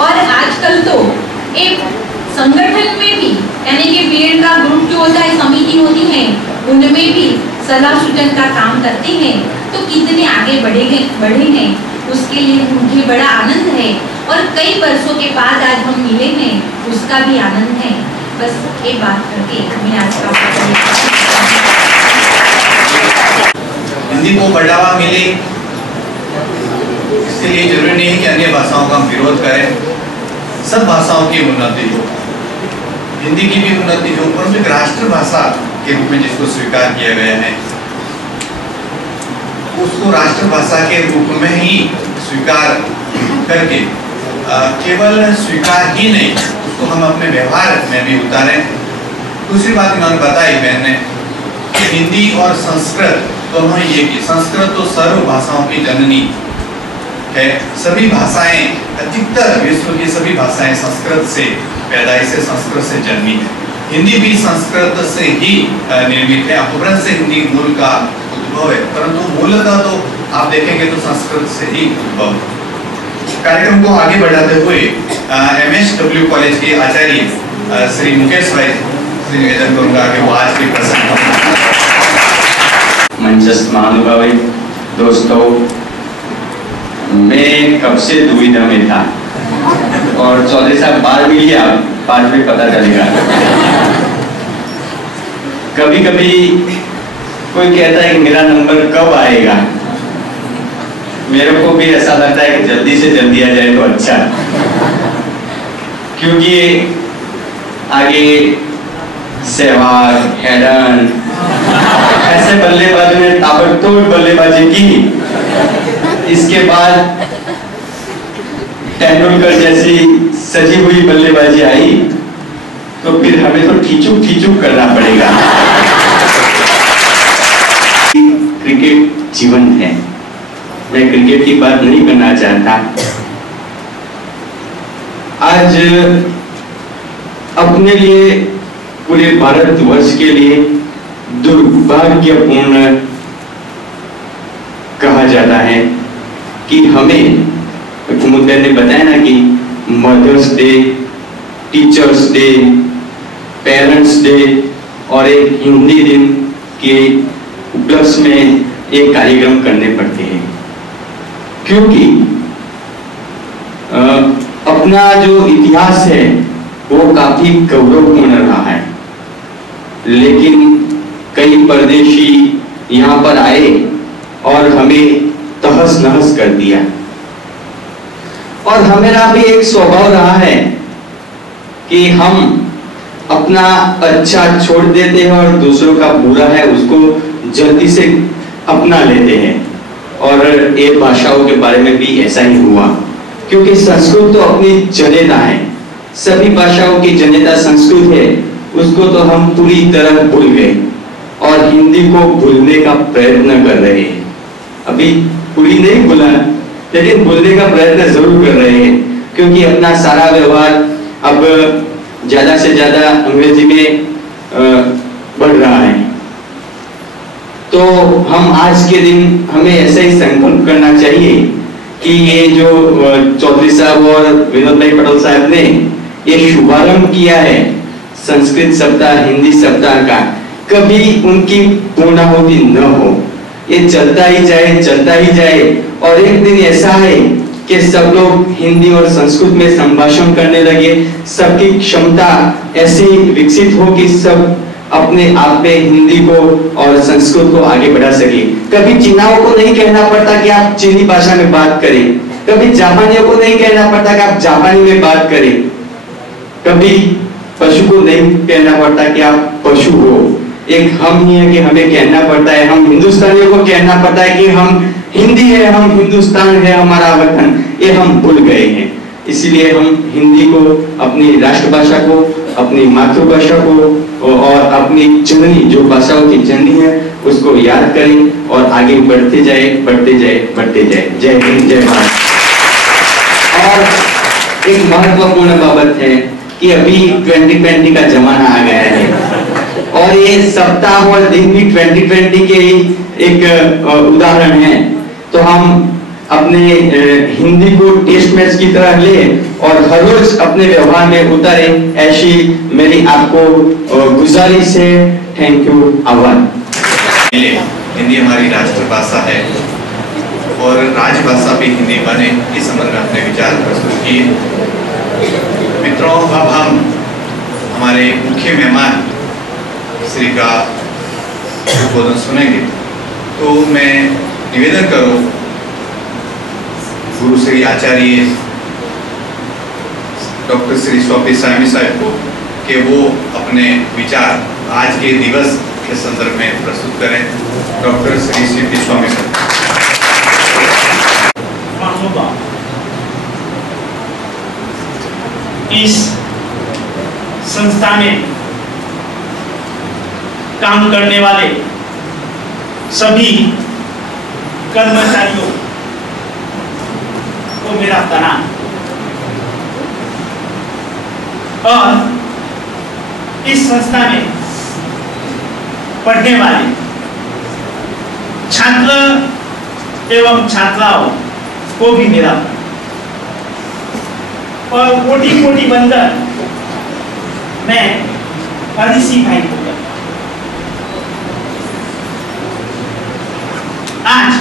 और आजकल तो एक संगठन में भी, यानी कि बीएड का ग्रुप जो होता है, समिति होती है, उनमें भी सलाह सूचन का काम करते हैं। तो कितने आगे बढ़े हैं, उसके लिए मुझे बड़ा आनंद है। और कई वर्षों के बाद आज हम मिले हैं, उसका भी आनंद है। बस ये बात करके मैं आज का हिंदी को बढ़ावा मिले, इसके लिए जरूरी नहीं है कि अन्य भाषाओं का हम विरोध करें। सब भाषाओं की उन्नति हो, हिंदी की भी उन्नति हो, परंतु एक राष्ट्रभाषा के रूप में जिसको स्वीकार किया गया है, उसको राष्ट्रभाषा के रूप में ही स्वीकार करके केवल स्वीकार ही नहीं, उसको हम अपने व्यवहार में भी उतारें। दूसरी बात इन्होंने बताई बहन ने कि हिंदी और संस्कृत, तो उन्होंने ये की संस्कृत तो सर्व भाषाओं की जननी है। सभी भाषाएं, अधिकतर विश्व की सभी भाषाएं संस्कृत से पैदाइश से, संस्कृत से जन्मी है। हिंदी भी संस्कृत से ही निर्मित है। अपभ्रंश से हिंदी मूल का उद्भव है, परंतु मूलतः तो आप देखेंगे तो संस्कृत से ही उद्भव। कार्यक्रम को आगे बढ़ाते हुए MSW कॉलेज के आचार्य श्री मुकेश भाई से निवेदन करूंगा कि वो आज के प्रसंग मंचस्थ महानुभाव दोस्तों, मैं कब से दुविधा में था और चौधरी साहब बार भी लिया, बाद में पता चलेगा। कभी कभी कोई कहता है कि मेरा नंबर कब आएगा, मेरे को भी ऐसा लगता है कि जल्दी से जल्दी आ जाए तो अच्छा, क्योंकि आगे सहवाग, हेडन ऐसे बल्लेबाजों ने ताबड़तोड़ बल्लेबाजी की। इसके बाद तेंदुलकर जैसी सजी हुई बल्लेबाजी आई, तो फिर हमें तो ठीचुक करना पड़ेगा। क्रिकेट जीवन है, मैं क्रिकेट की बात नहीं करना चाहता। आज अपने लिए, पूरे भारतवर्ष के लिए दुर्भाग्यपूर्ण कहा जाता है कि हमें, मुद्दे ने बताया ना कि Mother's Day, Teachers' Day, Parents' Day और एक हिंदी दिन के उपलक्ष्य में एक कार्यक्रम करने पड़ते हैं, क्योंकि अपना जो इतिहास है वो काफी गौरवपूर्ण रहा है। लेकिन कई परदेशी यहाँ पर आए और हमें तहस नहस कर दिया। और हमारा भी एक स्वभाव रहा है कि हम अपना अच्छा छोड़ देते हैं और दूसरों का बुरा है उसको जल्दी से अपना लेते हैं। और ये भाषाओं के बारे में भी ऐसा ही हुआ, क्योंकि संस्कृत तो अपनी जनेता है, सभी भाषाओं की जनेता संस्कृत है, उसको तो हम पूरी तरह भूल गए और हिंदी को भूलने का प्रयत्न कर रहे हैं। अभी पूरी नहीं भूला, लेकिन भूलने का प्रयत्न जरूर कर रहे हैं, क्योंकि अपना सारा व्यवहार अब ज्यादा से ज्यादा अंग्रेजी में बढ़ रहा है। तो हम आज के दिन हमें ऐसा ही संकल्प करना चाहिए कि ये जो चौधरी साहब और विनोद भाई पटेल साहब ने ये शुभारंभ किया है संस्कृत सप्ताह, हिंदी सप्ताह का, कभी उनकी पूर्णाहुति न हो, ये चलता ही जाए और एक दिन ऐसा है कि सब लोग हिंदी और संस्कृत में संभाषण करने लगे, सबकी क्षमता ऐसी विकसित हो कि सब अपने आप में हिंदी को और संस्कृत को आगे बढ़ा सके। कभी चीनाओं को नहीं कहना पड़ता कि आप चीनी भाषा में बात करें, कभी जापानियों को नहीं कहना पड़ता कि आप जापानी में बात करें, कभी पशु को नहीं कहना पड़ता कि आप पशु हो। एक हम ही है कि हमें कहना पड़ता है, हम हिंदुस्तानियों को कहना पड़ता है कि हम हिंदी है, हम हिंदुस्तान है हमारा वतन, ये हम भूल गए हैं। इसलिए हम हिंदी को, अपनी राष्ट्रभाषा को, अपनी मातृभाषा को और अपनी जननी, जो भाषाओं की जननी है, उसको याद करें और आगे बढ़ते जाए। जय हिंद, जय भारत। और एक महत्वपूर्ण बात है कि अभी 2020 का जमाना आ गया है और ये सप्ताह और दिन भी 2020 के ही एक उदाहरण है। तो हम अपने हिंदी को टेस्ट मैच की तरह ले और हर रोज अपने व्यवहार में उतारे, ऐसी मेरी आपको गुजारिश है। थैंक यू, आभार। हिंदी हमारी राष्ट्रभाषा है और राजभाषा भी हिंदी बने, इस संबंध में अपने विचार प्रस्तुत किए। मित्रों, अब हम हमारे मुख्य मेहमान श्री का उद्बोधन सुनेंगे। तो मैं निवेदन करूं गुरु श्री आचार्य डॉक्टर श्री स्वामी स्वामी साहब को कि वो अपने विचार आज के दिवस के संदर्भ में प्रस्तुत करें। डॉक्टर श्री सिद्धि स्वामी साहब। इस संस्था में काम करने वाले सभी कर्मचारियों को मेरा प्रणाम और इस संस्था में पढ़ने वाले छात्र एवं छात्राओं को भी मेरा और कोटि कोटि बंदन मैं हरीसी भाई को आज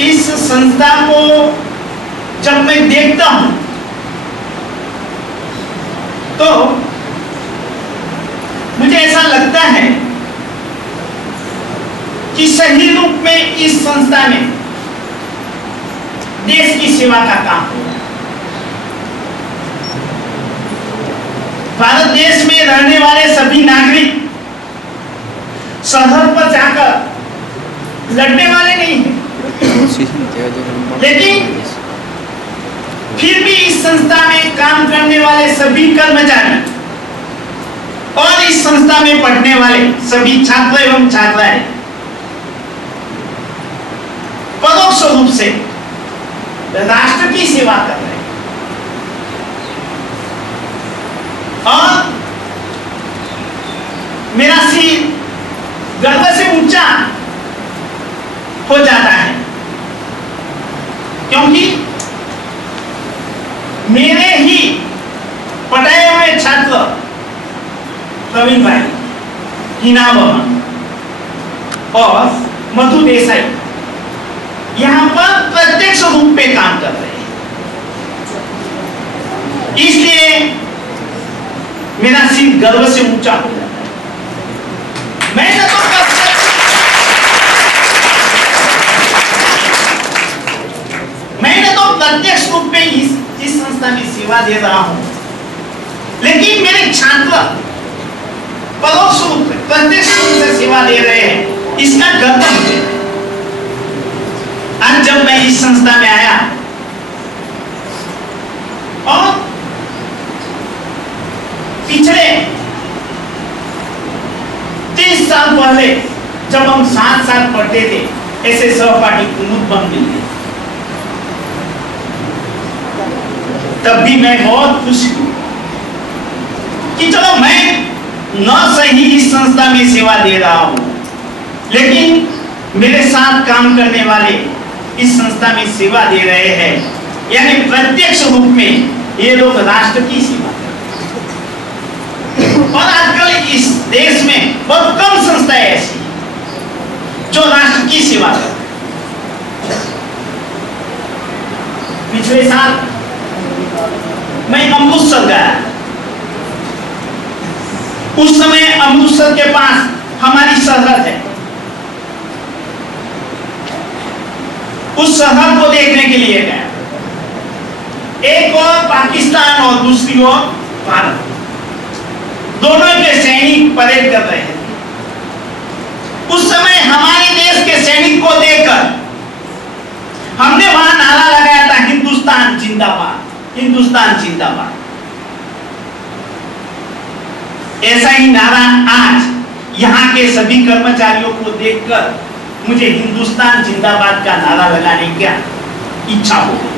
इस संस्था को जब मैं देखता हूं तो मुझे ऐसा लगता है कि सही रूप में इस संस्था में देश की सेवा का काम हो रहा है। भारत देश में रहने वाले सभी नागरिक सरहद पर जाकर लड़ने वाले नहीं हैं, लेकिन फिर भी इस संस्था में काम करने वाले सभी कर्मचारी और इस संस्था में पढ़ने वाले सभी छात्र एवं छात्राएं परोक्ष रूप से राष्ट्र की सेवा कर रहे हैं और मेरा सिर गर्व से ऊंचा हो जाता है, क्योंकि मेरे ही पढ़ाए हुए छात्र प्रवीण भाई, हिना बहन और मधु देसाई यहां पर प्रत्यक्ष रूप में काम कर रहे हैं। इसलिए मेरा सिर गर्व से ऊंचा हो जाता है। मैंने तो प्रत्यक्ष रूप में इस संस्था में सेवा दे रहा हूं, लेकिन मेरे छात्र परोक्ष रूप में प्रत्यक्ष रूप से सेवा दे रहे हैं, इसका गर्व मुझे। आज जब मैं इस संस्था में आया और पिछले 30 साल पहले जब हम साथ साथ पढ़ते थे, ऐसे सहपाठी कुमुद बन मिलते, तब भी मैं बहुत खुश हूं कि चलो मैं न सही इस संस्था में सेवा दे रहा हूं, लेकिन मेरे साथ काम करने वाले इस संस्था में सेवा दे रहे हैं, यानी प्रत्यक्ष रूप में ये लोग राष्ट्र की सेवा करते हैं। और आजकल इस देश में बहुत कम संस्थाएं ऐसी जो राष्ट्र की सेवा करते हैं। पिछले साल मैं अमृतसर गया, उस समय अमृतसर के पास हमारी सरहद है, उस सरहद को देखने के लिए गया। एक और पाकिस्तान और दूसरी ओर भारत, दोनों के सैनिक परेड कर रहे थे। उस समय हमारे देश के सैनिक को देखकर हमने वहां नारा लगाया था, हिंदुस्तान जिंदाबाद, हिंदुस्तान जिंदाबाद। ऐसा ही नारा आज यहाँ के सभी कर्मचारियों को देखकर मुझे हिंदुस्तान जिंदाबाद का नारा लगाने की इच्छा हो गई।